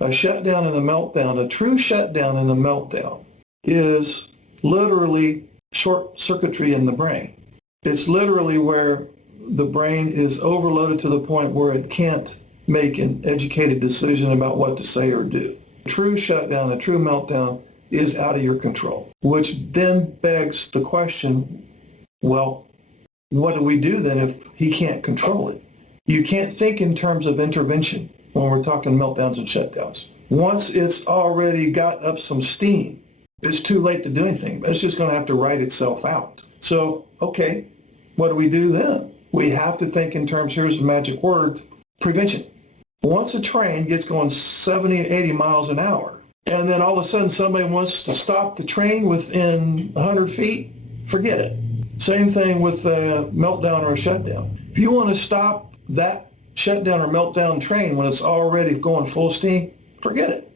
A shutdown and a meltdown, a true shutdown and a meltdown is literally short circuitry in the brain. It's literally where the brain is overloaded to the point where it can't make an educated decision about what to say or do. A true shutdown, a true meltdown is out of your control, which then begs the question, well, what do we do then if he can't control it? You can't think in terms of intervention when we're talking meltdowns and shutdowns. Once it's already got up some steam, it's too late to do anything. It's just going to have to write itself out. So, okay, what do we do then? We have to think in terms, here's the magic word, prevention. Once a train gets going 70, 80 miles an hour, and then all of a sudden somebody wants to stop the train within 100 feet, forget it. Same thing with a meltdown or a shutdown. If you want to stop that shutdown or meltdown train when it's already going full steam, forget it.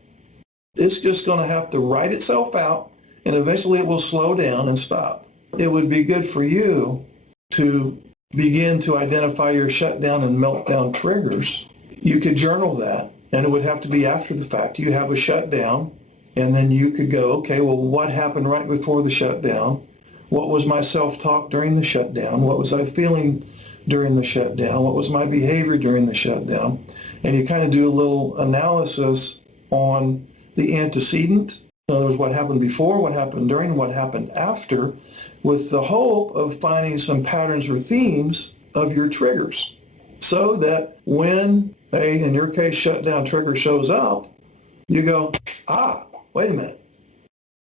It's just going to have to write itself out, and eventually it will slow down and stop. It would be good for you to begin to identify your shutdown and meltdown triggers. You could journal that, and it would have to be after the fact. You have a shutdown, and then you could go, okay, well, what happened right before the shutdown? What was my self-talk during the shutdown? What was I feeling during the shutdown? What was my behavior during the shutdown? And you kind of do a little analysis on the antecedent. In other words, what happened before, what happened during, what happened after, with the hope of finding some patterns or themes of your triggers, so that when in your case, shutdown trigger shows up, you go, wait a minute.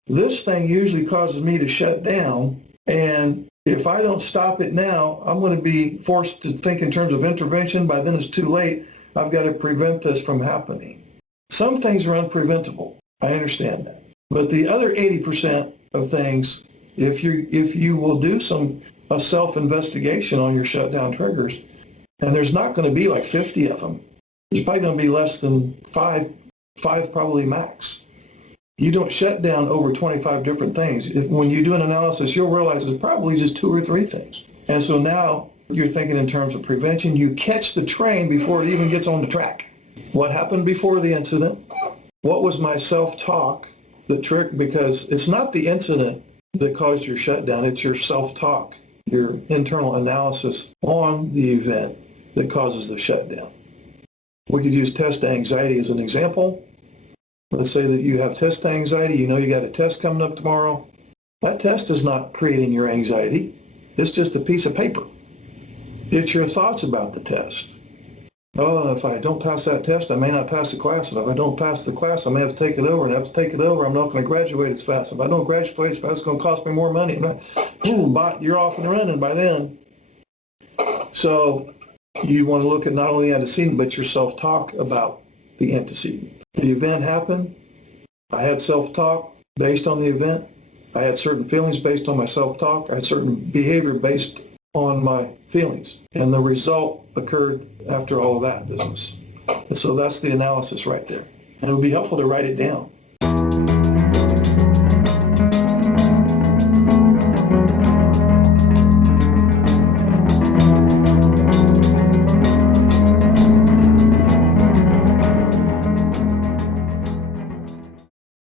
This thing usually causes me to shut down, and if I don't stop it now, I'm going to be forced to think in terms of intervention. By then it's too late. I've got to prevent this from happening. Some things are unpreventable. I understand that. But the other 80% of things, if you will do a self-investigation on your shutdown triggers, and there's not going to be like 50 of them. There's probably going to be less than five probably max. You don't shut down over 25 different things. When you do an analysis, you'll realize it's probably just 2 or 3 things. And so now you're thinking in terms of prevention. You catch the train before it even gets on the track. What happened before the incident? What was my self-talk that triggered? Because it's not the incident that caused your shutdown, it's your self-talk, your internal analysis on the event that causes the shutdown. We could use test anxiety as an example. Let's say that you have test anxiety. You know you got a test coming up tomorrow. That test is not creating your anxiety. It's just a piece of paper. It's your thoughts about the test. Oh, if I don't pass that test, I may not pass the class. And if I don't pass the class, I may have to take it over. And if I have to take it over, I'm not going to graduate as fast. If I don't graduate as fast, it's going to cost me more money. Boom, you're off and running by then. So you want to look at not only the antecedent, but your self-talk about the antecedent. The event happened. I had self-talk based on the event. I had certain feelings based on my self-talk. I had certain behavior based on my feelings. And the result occurred after all of that business. And so that's the analysis right there. And it would be helpful to write it down.